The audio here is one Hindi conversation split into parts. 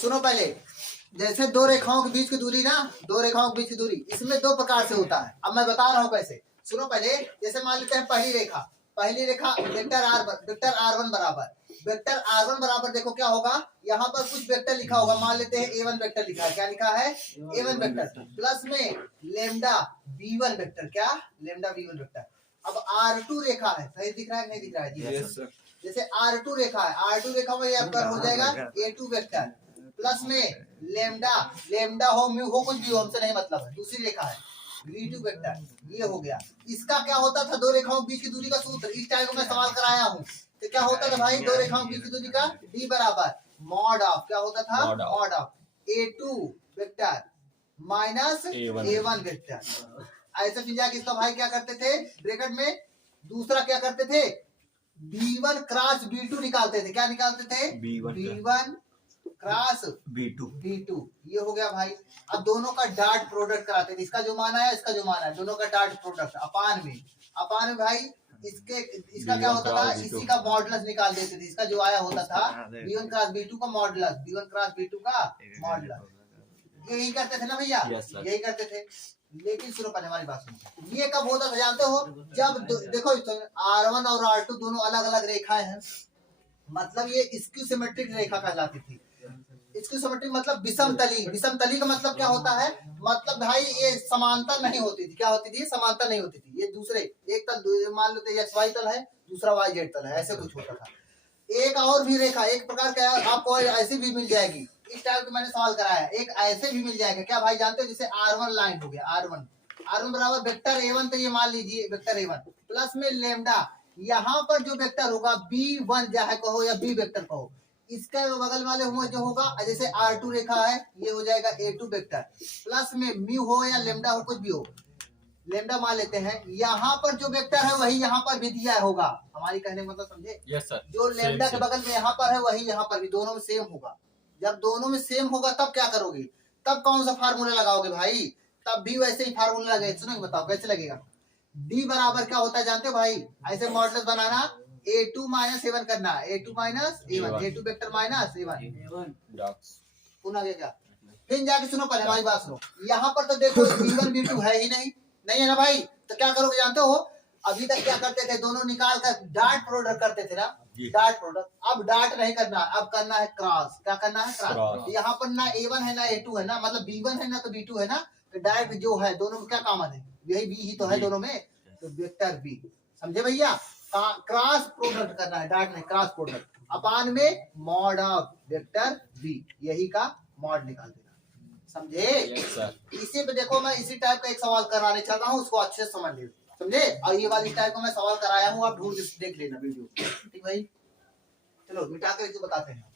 सुनो पहले, जैसे दो रेखाओं के बीच की दूरी ना, दो रेखाओं के बीच की दूरी, इसमें दो प्रकार से होता है। अब मैं बता रहा हूँ कैसे। सुनो पहले, जैसे मान लेते हैं पहली रेखा वेक्टर r1 बराबर देखो क्या होगा, यहाँ पर कुछ वेक्टर लिखा होगा, मान लेते हैं a1 वेक्टर लिखा है। क्या लिखा है? a1 वेक्टर प्लस में लेमडा b1 वेक्टर। क्या? Lambda b1 vector. अब r2 रेखा है, सही दिख रहा है नहीं दिख रहा है जी? Yes sir. जैसे R2 रेखा है, R2 रेखा में आपका हो जाएगा A2 वेक्टर प्लस में लेमडा हो म्यू हो कुछ भी हो, हमसे नहीं मतलब है। दूसरी रेखा है V2 वेक्टर, ये हो गया। इसका क्या होता था, दो रेखाओं के बीच की दूरी का सूत्र। इस टाइप को मैं सवाल कराया हूँ, तो क्या होता था भाई, दो रेखाओं के बीच की दूरी का D बराबर मॉड ऑफ, क्या होता था? Mod of A2 vector minus A1 vector. ऐसे फिर जाके इसका भाई क्या करते थे, ब्रैकेट में दूसरा क्या करते थे, B1 क्रॉस B2 निकालते थे। क्या निकालते थे? B1 cross B2। ये हो गया भाई। अब दोनों का डॉट प्रोडक्ट कराते थे, इसका जो मान है इसका जो मान है, दोनों का डॉट प्रोडक्ट अपान में भाई इसका क्या होता था, इसी का मॉडुलस निकाल देते थे। इसका जो आया होता था B1 क्रॉस B2 का मॉडुलस, B1 क्रॉस B2 का मॉडुलस। यही करते थे ना भैया? यही करते थे। लेकिन सुनो पहले हमारी बात सुनो, ये कब होता था जानते हो? जब देखो R1 और R2 दोनों अलग अलग रेखाएं हैं, मतलब ये स्क्यू सिमेट्रिक रेखा कहलाती थी। स्क्यू सिमेट्रिक मतलब विषम तली का मतलब क्या होता है, मतलब भाई ये समांतर नहीं होती थी। क्या होती थी? समांतर नहीं होती थी। ये दूसरे एक तल मान लेते एक्स वाई तल है, दूसरा वाई जेड तल है, ऐसे कुछ होता था। एक और भी रेखा एक प्रकार का आपको ऐसी भी मिल जाएगी, इस टाइप का मैंने सवाल कराया। एक ऐसे भी मिल जाएगा, क्या भाई जानते हो? जैसे R1 लाइन हो गया, R1 बराबर वेक्टर A1, तो ये मान लीजिए वेक्टर A1 प्लस में लेमडा, यहाँ पर जो वेक्टर होगा B1 चाहे कहो या B वेक्टर कहो, इसका बगल वाले हुआ जो होगा, जैसे R2 रेखा है, ये हो जाएगा A2 वेक्टर प्लस में म्यू हो या लेमडा हो कुछ भी हो, लेमडा मान लेते हैं। यहाँ पर जो वेक्टर है वही यहाँ पर भी दिया होगा। हमारी कहने मतलब समझे? Yes sir. जो लेमडा के बगल में यहाँ पर है वही यहाँ पर भी, दोनों में सेम होगा। जब दोनों में सेम होगा तब क्या करोगे, तब कौन सा फार्मूला लगाओगे भाई? तब भी वैसे ही फार्मूला लगे। सुनो बताओ कैसे लगेगा। D बराबर क्या होता है जानते हो भाई? ऐसे मॉडुलस बनाना, A2 माइनस A1 करना, A2 minus A1, A2 vector minus A1 सुना गया क्या? फिर जाके सुनो पहले हमारी बात सुनो, यहाँ पर तो देखो B1 B2 है ही नहीं है ना भाई, तो क्या करोगे जानते हो? अभी तक क्या करते थे, दोनों निकाल कर डॉट प्रोडक्ट करते थे ना, डॉट प्रोडक्ट। अब डॉट नहीं करना, अब करना है क्रॉस। क्या करना है? क्रॉस। यहाँ पर ना A1 है ना A2 है ना, मतलब B1 है ना तो B2 है ना, तो डायरेक्ट जो है दोनों में क्या कॉमन है, यही B ही तो है दोनों में, तो वेक्टर B। समझे भैया? क्रॉस प्रोडक्ट करना है, डॉट नहीं, क्रॉस प्रोडक्ट अपान में मॉड ऑफ वेक्टर B, यही का मॉड निकाल देना। समझे? इसी पे देखो मैं इसी टाइप का एक सवाल कराने चल रहा हूँ, उसको अच्छे से समझ ले। समझे? और ये वाली टाइप का मैं सवाल कराया हूँ, आप ढूंढ देख लेना वीडियो। ठीक भाई, चलो मिटा कर इसको बताते हैं।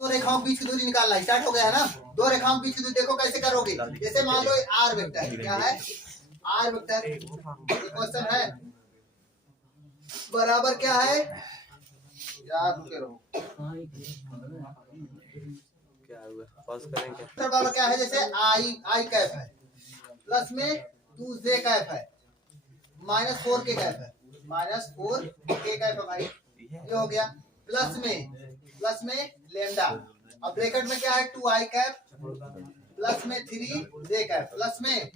दो रेखाओं के बीच की दूरी निकालना स्टार्ट हो गया है ना। दो रेखाओं के बीच की दूरी देखो कैसे करोगे। जैसे मान लो R वेक्टर, क्या है? R वेक्टर क्वेश्चन है बराबर क्या है यार, बराबर क्या है? जैसे I कैप है प्लस में 2J कैप है माइनस 4K कैप है, माइनस 4K कैप है भाई, ये हो गया। प्लस में लेमडा, अब ब्रैकेट में क्या है? 2I कैप प्लस में 3J कैप प्लस में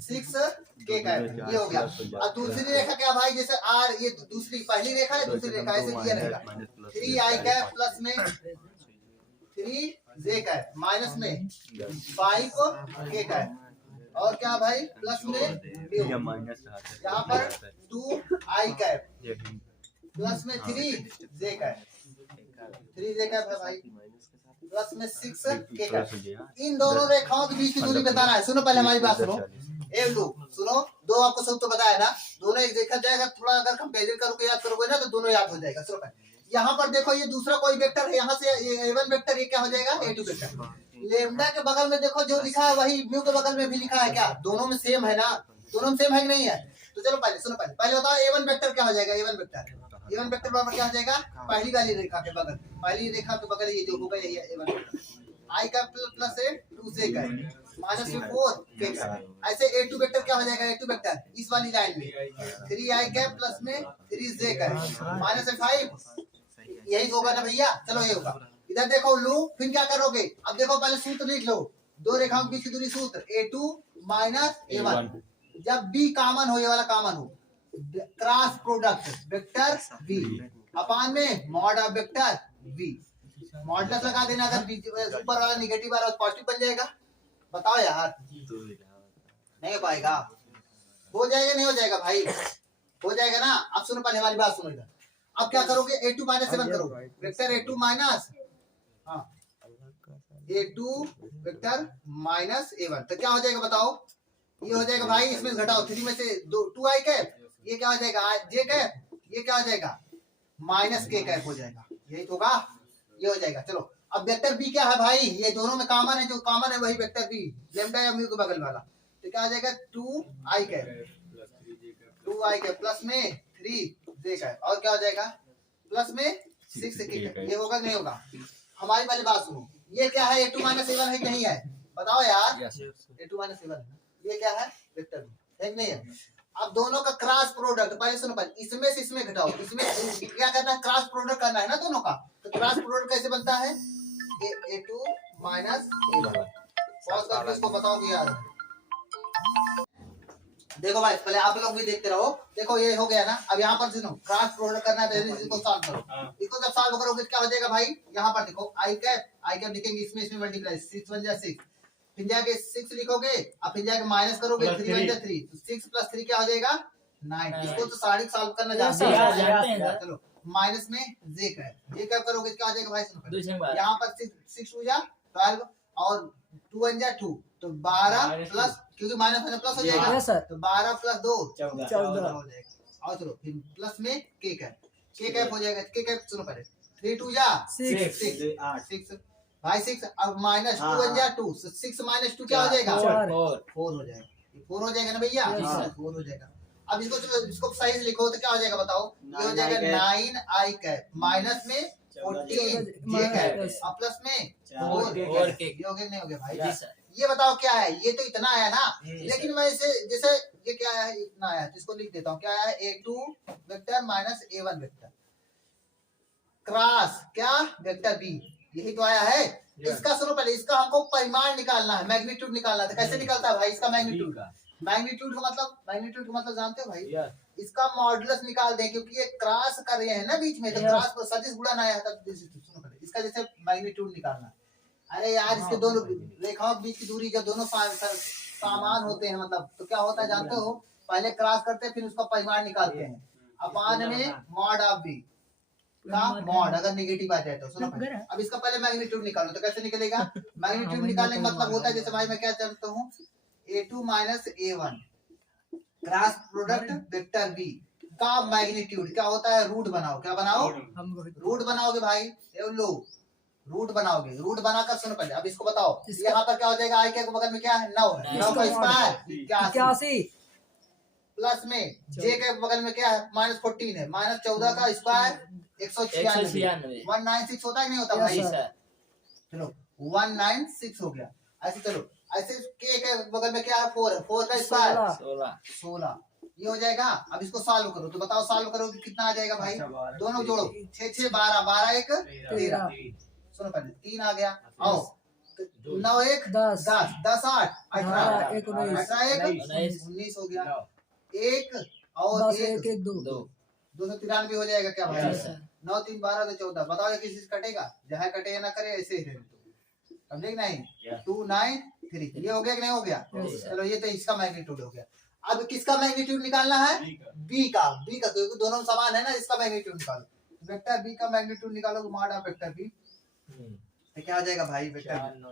6K कैप, ये हो गया। और दूसरी रेखा क्या भाई? जैसे R, ये दूसरी पहली रेखा है, दूसरी रेखा ऐसे दिया रहेगा, 3I कैप प्लस में 3J कैप माइनस में 5K कैप, और क्या भाई? प्लस में यहाँ पर 2I कैप प्लस में 3J कैप, 3J कैप है भाई प्लस में 6K कैप। इन दोनों रेखाओं के बीच की दूरी बताना है। सुनो पहले हमारी बात सुनो, ए लोग सुनो, दो आपको सब तो बताया ना, दोनों एक देखा जाएगा, थोड़ा अगर कंपेरिजन करोगे याद करोगे ना तो दोनों याद हो जाएगा। सुनो पहले, यहाँ पर देखो ये दूसरा कोई वेक्टर है, यहाँ से A1 वेक्टर, ये क्या हो जाएगा? A2 vector. लेमडा के बगल में देखो जो लिखा है वही म्यू के बगल में भी लिखा है, क्या दोनों में सेम है ना? दोनों में सेम है कि नहीं है? तो चलो पहले सुनो, पहले बताओ A1 वेक्टर क्या हो जाएगा? A1 वेक्टर बराबर क्या हो जाएगा? पहली वाली रेखा के बगल, पहली रेखा के बगल ये जो होगा यही A1 वेक्टर, I का प्लस है 2J का माइनस में 4 फिक्स। ऐसे A2 वेक्टर क्या हो जाएगा, A2 वेक्टर इस वाली लाइन में 3i कैप प्लस में 3j कैप माइनस में 5, यही होगा ना भैया। चलो ये होगा। इधर देखो लू, फिर क्या करोगे, अब देखो पहले सूत्र लिख लो, दो रेखाओं के बीच की दूरी सूत्र A2 माइनस A1। जब B कॉमन हो, ये वाला कॉमन हो, क्रॉस प्रोडक्ट वेक्टर V अपान में mod of vector V, modulus लगा देना, अगर ऊपर वाला निगेटिव आ रहा है पॉजिटिव बन जाएगा। बताओ यार, नहीं हो पाएगा? हो जाएगा नहीं हो जाएगा भाई? हो जाएगा ना। अब सुनो, पहले हमारी बात सुनो इधर। अब क्या करोगे, A2 माइनस 7 करोगे, vector A2 minus A2 vector minus A1, तो क्या हो जाएगा बताओ? ये हो जाएगा भाई, इसमें घटाओ 3 में से 2 आई कैप, ये क्या हो जाएगा J कैप, ये क्या हो जाएगा माइनस K कैप हो जाएगा, यही तो होगा, ये हो जाएगा। चलो अब वेक्टर B क्या है भाई, ये दोनों में कॉमन है, जो कॉमन है वही वेक्टर B, लैम्डा या म्यू के बगल वाला, तो क्या हो जाएगा 2i cap, 2i cap plus में 3j कैप, और क्या हो जाएगा प्लस में 6k कैप। ये होगा नहीं होगा? हमारी पहले बात सुनो, ये क्या है A2 माइनस A1 है कि नहीं है? बताओ यार। A2 माइनस A1 ये क्या है, वेक्टर B है कि नहीं है? अब दोनों का क्रॉस प्रोडक्ट, पहले सुनो, पहले इसमें से इसमें घटाओ, इसमें क्या करना है, क्रॉस प्रोडक्ट करना है ना दोनों का। तो क्रॉस प्रोडक्ट कैसे बनता है, A2 माइनस A1। पॉज करके इसको बताओ कि याद है। देखो भाई, पहले आप लोग भी देखते रहो। देखो ये हो गया ना। अब यहाँ पर सुनो, क्रॉस प्रोडक्ट करना है, इसको सॉल्व करो। इसको जब सॉल्व करोगे क्या हो जाएगा भाई, यहाँ पर देखो आई कैप लिखेंगे, इसमें मल्टीप्लाई 6 1 जा 6, फिर जाके 6 लिखोगे, अब फिर जाके माइनस करोगे 3 1 जा 3, तो 6 प्लस 3 क्या हो जाएगा 9। इसको तो सारी सॉल्व करना जानते हैं। चलो माइनस में जे कैप करोगे क्या हो जाएगा भाई, सुनो यहाँ पर 6 2 जा 12 और 2 1 जा 2, तो 12 प्लस, क्योंकि माइनस में प्लस हो जाएगा, तो 12 प्लस 2 14 हो जाएगा। और चलो फिर प्लस में के कैप हो जाएगा। के कैप सुनो पहले, 3 2 जा 6 भाई 6, अब माइनस 2 1 जा 2, 6 माइनस 2 क्या हो जाएगा 4 हो जाएगा। 4 हो जाएगा ना भैया, 4 हो जाएगा। अब इसको चलो, इसको सही से लिखो तो क्या हो जाएगा बताओ, ये हो जाएगा 9i कैप माइनस में 14 जे कैप और प्लस में 4 ये हो गया नहीं हो गया भाई? ये बताओ क्या है, ये तो इतना आया ना, लेकिन मैं इसे जैसे ये क्या है, इतना आया, तो इसको लिख देता हूँ, क्या है A2 vector minus A1 vector cross क्या वेक्टर B, यही तो आया है। इसका सुनो पहले, इसका हमको परिमाण निकालना है, मैग्नीट्यूड निकालना है। तो कैसे निकलता है भाई इसका मैग्नीट्यूड? मैग्नीट्यूड का मतलब जानते हो भाई, इसका मॉडुलस निकाल दें, क्योंकि ये क्रॉस कर रहे हैं ना बीच में, तो क्रॉस पर सदिश गुणन आया था। सुनो पहले, इसका जैसे मैग्नीट्यूड निकालना है। अरे यार, इसके दोनों रेखाओं के बीच की दूरी जब दोनों समान होते हैं, मतलब तो क्या होता है जानते हो, पहले क्रॉस करते हैं, फिर उसका परिमाण निकालते हैं, अपान में मॉड ऑफ बी का मॉड, अगर नेगेटिव आ जाए तो। सुनो अब इसका पहले मैग्नीट्यूड निकालो, तो कैसे निकलेगा? मैग्नीट्यूड निकालने का मतलब होता है, जैसे भाई मैं क्या चाहता हूँ, A2 minus A1 cross product vector B का मैग्नीट्यूड क्या होता है, रूट बनाओ। क्या बनाओ? रूट बनाओगे भाई, लो रूट बनाओगे। रूट बनाकर सुनो पहले, अब इसको बताओ, यहाँ पर क्या हो जाएगा, आई के बगल में क्या है 9 है, 9 का स्क्वायर 81 प्लस में जे के बगल में क्या है माइनस 14 है, माइनस 14 का स्क्वायर 196 196 होता है नहीं होता भाई? चलो 196 हो गया। ऐसे चलो, ऐसे के बगल में क्या है 4 है, 4 का स्क्वायर 16 ये हो जाएगा। अब इसको सॉल्व करो, तो बताओ सॉल्व करो कि कितना आ जाएगा भाई, दोनों जोड़ो 6 6 12 12 1 13, सुनो पहले 3 आ गया, आओ 9 1 10 10 8 18 19 हो गया, एक और एक 293 हो जाएगा क्या भाई? 9 3 12 तो 14, बताओ ये किसी से कटेगा? जहाँ कटे ना करे ऐसे ही समझे कि नहीं? 2 9 3 ये हो गया कि नहीं हो गया? चलो ये तो इसका मैग्नीट्यूड हो गया। अब किसका मैग्नीट्यूड निकालना है? बी का क्योंकि दोनों समान है ना, इसका मैग्नीट्यूड निकालो। वेक्टर बी का मैग्नीट्यूड निकालो, मॉड ऑफ वेक्टर बी तो क्या आ जाएगा भाई वेक्टर बी?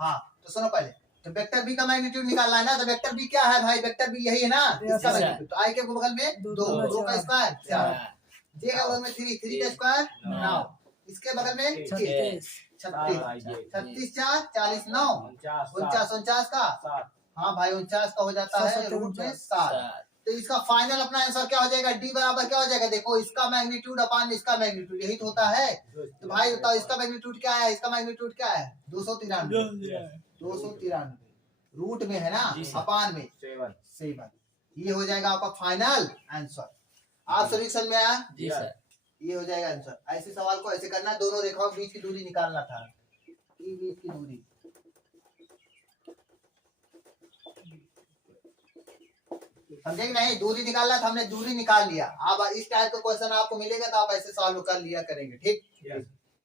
हाँ तो सुनो पहले, तो वेक्टर बी का मैग्नीट्यूड निकालना है ना, तो वेक्टर बी क्या है भाई, वेक्टर बी यही है ना, इसका मैग्नीट्यूड। तो आई के बगल में 2 का स्क्वायर 4, जे का बगल में 3 का स्क्वायर 9, इसके बगल में 36 36 4 40 9 49 का, हाँ भाई 49 का हो जाता है रूट में 7। तो इसका फाइनल अपना आंसर क्या हो जाएगा, डी बराबर क्या हो जाएगा, देखो इसका मैग्नीट्यूड अपान इसका मैग्नीट्यूड, यही तो होता है। तो भाई बताओ इसका मैग्नीट्यूड क्या है, इसका मैग्नीट्यूड क्या है 293। रूट में है ना, अपान में 7। ये हो जाएगा आपका फाइनल आंसर। आप सभी समझ में आया? जी सर। ये हो जाएगा आंसर। ऐसे सवाल को ऐसे करना, दोनों रेखाओं के बीच की दूरी निकालना था, ई बीच की दूरी। समझे कि नहीं? दूरी निकालना था, हमने दूरी निकाल लिया। अब इस टाइप का क्वेश्चन आपको मिलेगा तो आप ऐसे सॉल्व कर लिया करेंगे। ठीक।